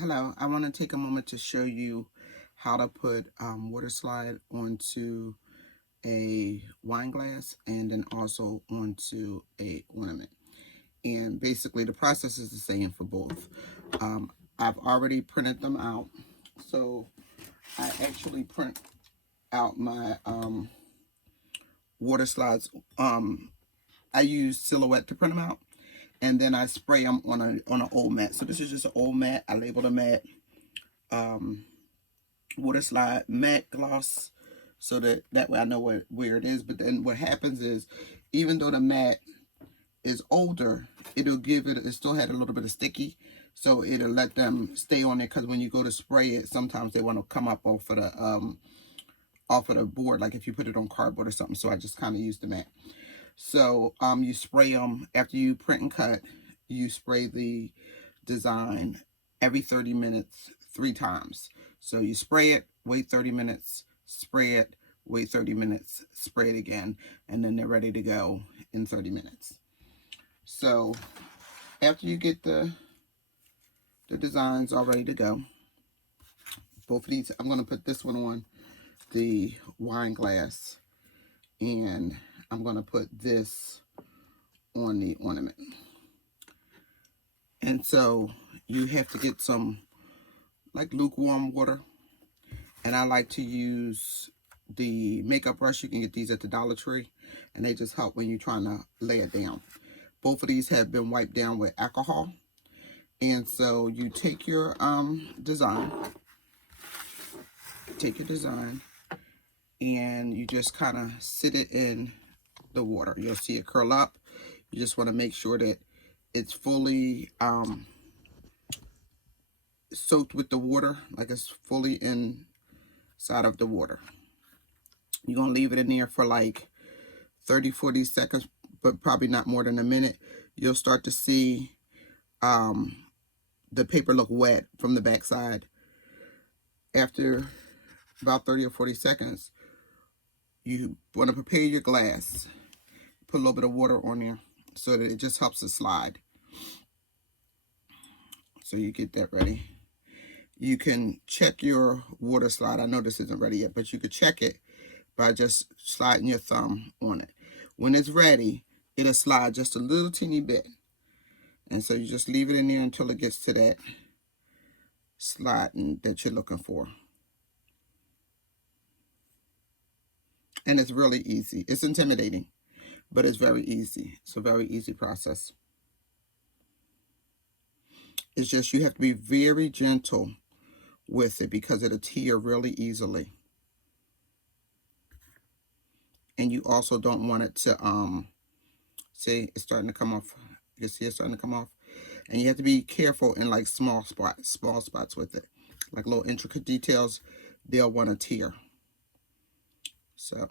Hello, I want to take a moment to show you how to put water slide onto a wine glass and then also onto a ornament. And basically the process is the same for both. I've already printed them out. So I actually print out my water slides. I use Silhouette to print them out. And then I spray them on an old mat. So this is just an old mat. I labeled a mat. Waterslide matte gloss, so that way I know where it is. But then what happens is, even though the mat is older, it still had a little bit of sticky, so it'll let them stay on there, because when you go to spray it, sometimes they want to come up off of the board, like if you put it on cardboard or something. So I just kind of use the mat. So you spray them after you print and cut. You spray the design every 30 minutes 3 times. So you spray it, wait 30 minutes, spray it, wait 30 minutes, spray it again, and then they're ready to go in 30 minutes. So after you get the designs all ready to go, both of these, I'm going to put this one on the wine glass, and I'm going to put this on the ornament. And so you have to get some like lukewarm water, and I like to use the makeup brush. You can get these at the Dollar Tree, and they just help when you're trying to lay it down. Both of these have been wiped down with alcohol. And so you take your design, and you just kind of sit it in the water. You'll see it curl up. You just want to make sure that it's fully soaked with the water, like it's fully inside of the water. You're going to leave it in there for like 30-40 seconds, but probably not more than a minute. You'll start to see the paper look wet from the backside. After about 30 or 40 seconds, you want to prepare your glass. Put a little bit of water on there so that it just helps it slide. So you get that ready. You can check your water slide. I know this isn't ready yet, but you could check it by just sliding your thumb on it. When it's ready, it'll slide just a little teeny bit. And so you just leave it in there until it gets to that sliding that you're looking for. And it's really easy. It's intimidating, but it's very easy. It's a very easy process. It's just you have to be very gentle with it because it'll tear really easily. And you also don't want it to, see, it's starting to come off. You can see it's starting to come off. And you have to be careful in like small spots with it. Like little intricate details, they'll want to tear. So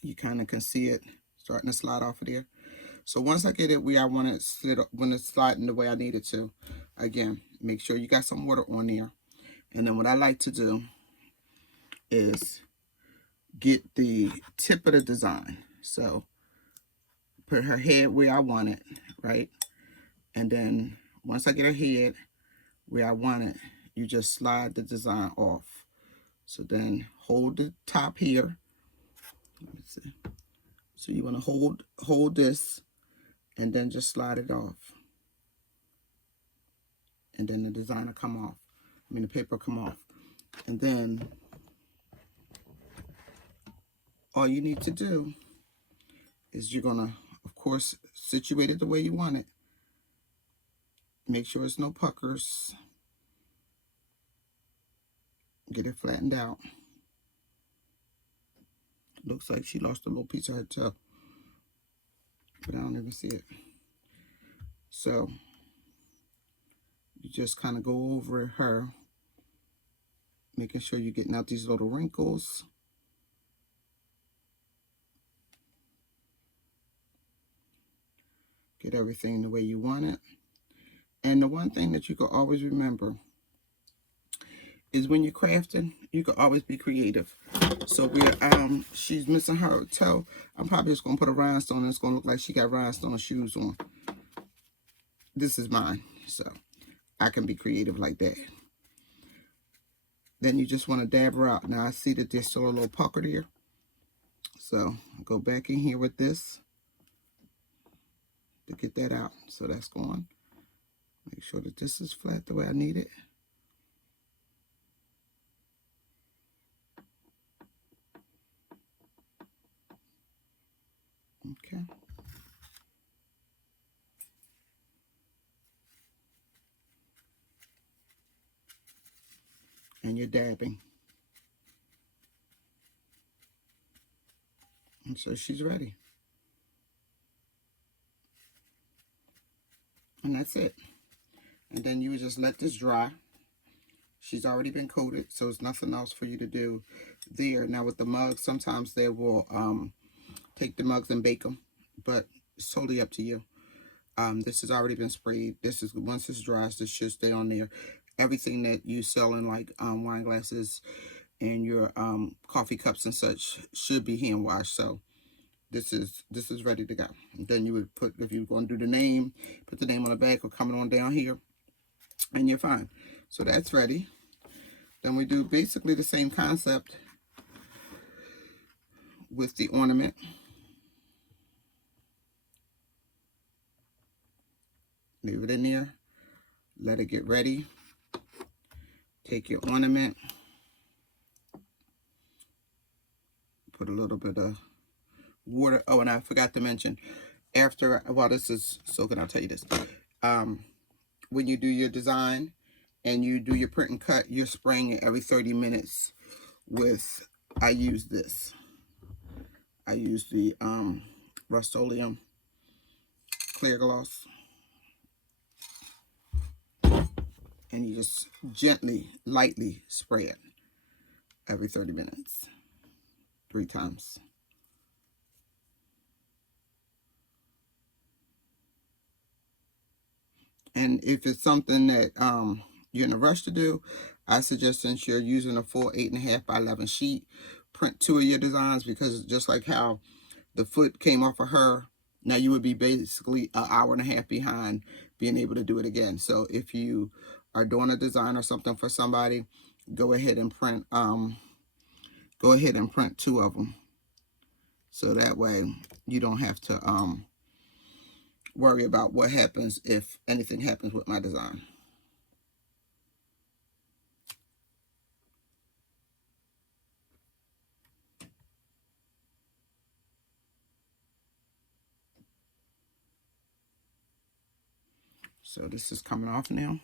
you kind of can see it starting to slide off of there. So once I get it where I want it slid, when it's sliding the way I need it to, again, make sure you got some water on there. And then what I like to do is get the tip of the design. So put her head where I want it, right? And then once I get her head where I want it, you just slide the design off. So then hold the top here. Let me see. So you want to hold this and then just slide it off. And then the design will come off. I mean, the paper will come off. And then all you need to do is you're going to, of course, situate it the way you want it. Make sure it's no puckers. Get it flattened out. Looks like she lost a little piece of her toe, but I don't even see it. So you just kind of go over her, making sure you're getting out these little wrinkles. Get everything the way you want it. And the one thing that you can always remember is when you're crafting, you can always be creative. So she's missing her toe. I'm probably just gonna put a rhinestone and it's gonna look like she got rhinestone shoes on. This is mine. So I can be creative like that. Then you just want to dab her out. Now I see that there's still a little pucker there. So I'll go back in here with this to get that out. So that's going. Make sure that this is flat the way I need it. Okay. And you're dabbing. And so she's ready. And that's it. And then you would just let this dry. She's already been coated, so it's nothing else for you to do there. Now with the mugs, sometimes they will take the mugs and bake them, but it's totally up to you. This has already been sprayed. This is, once this dries, this should stay on there. Everything that you sell in like wine glasses and your coffee cups and such should be hand washed. So this is ready to go. And then you would put, if you're going to do the name, put the name on the back or coming on down here, and you're fine. So that's ready. Then we do basically the same concept with the ornament. Leave it in there. Let it get ready. Take your ornament. Put a little bit of water. Oh, and I forgot to mention, after, while this is soaking, I'll tell you this. When you do your design and you do your print and cut, you're spraying it every 30 minutes with, I use this. I use the Rust-Oleum clear gloss. And you just gently, lightly spray it every 30 minutes, 3 times. And if it's something that you're in a rush to do, I suggest, since you're using a full 8.5 by 11 sheet, print 2 of your designs, because just like how the foot came off of her, now you would be basically an hour and a half behind being able to do it again. So if you are doing a design or something for somebody, go ahead and print 2 of them. So that way you don't have to worry about what happens if anything happens with my design. So this is coming off now.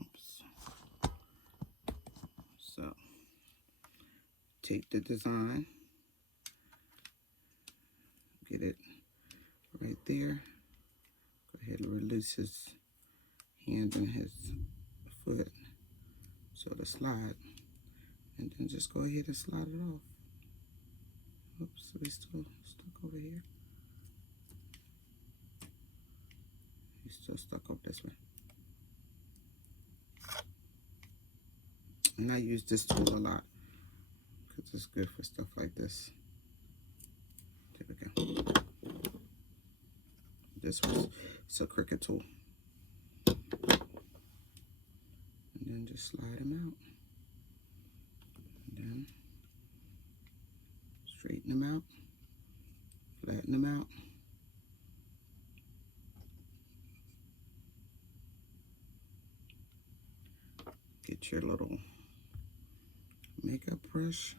Oops. So take the design, get it right there. Go ahead and release his hand and his foot, so the slide, and then just go ahead and slide it off. Oops, we still stuck over here. He's still stuck up this way. And I use this tool a lot because it's good for stuff like this. There we go. This was, it's a Cricut tool. And then just slide them out. And then straighten them out. Flatten them out. Get your little makeup brush.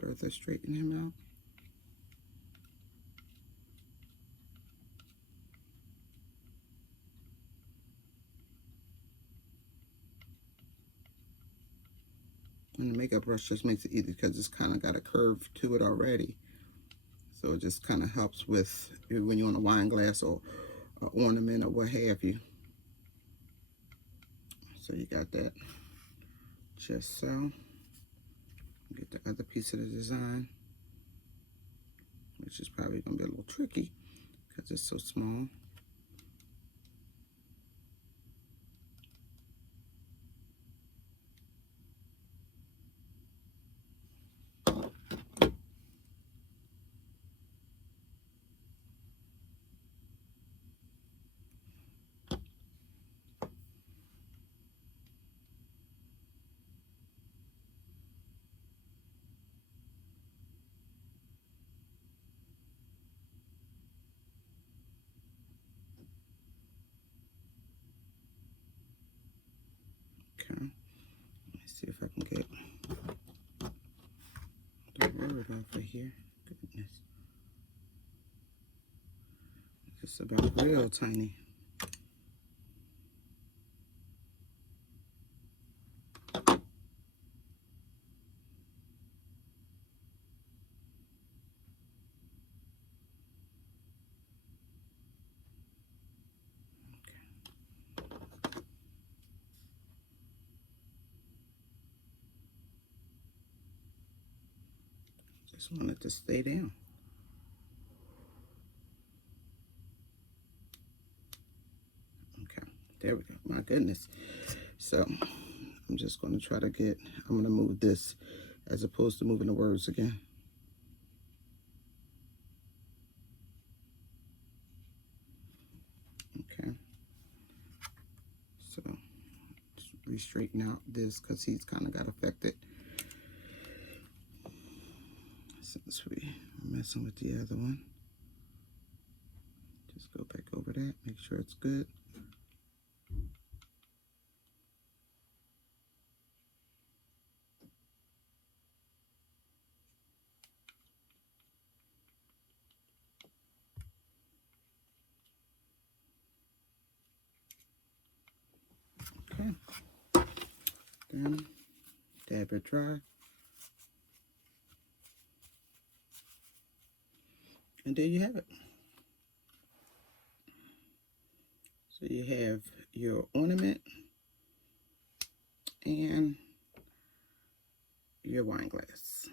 Further straighten him out. And the makeup brush just makes it easy because it's kind of got a curve to it already. So it just kind of helps with when you're on a wine glass or an ornament or what have you. So you got that just so. Get the other piece of the design, which is probably going to be a little tricky because it's so small. Okay. Let's see if I can get the word off of here. Goodness. It's about real tiny. Just want it to stay down. Okay, there we go. My goodness. So I'm just going to try to get, I'm going to move this as opposed to moving the words again. Okay. So re-straighten out this because he's kind of got affected since we were messing with the other one. Just go back over that, make sure it's good. Okay. Then dab it dry. And there you have it. So you have your ornament and your wine glass.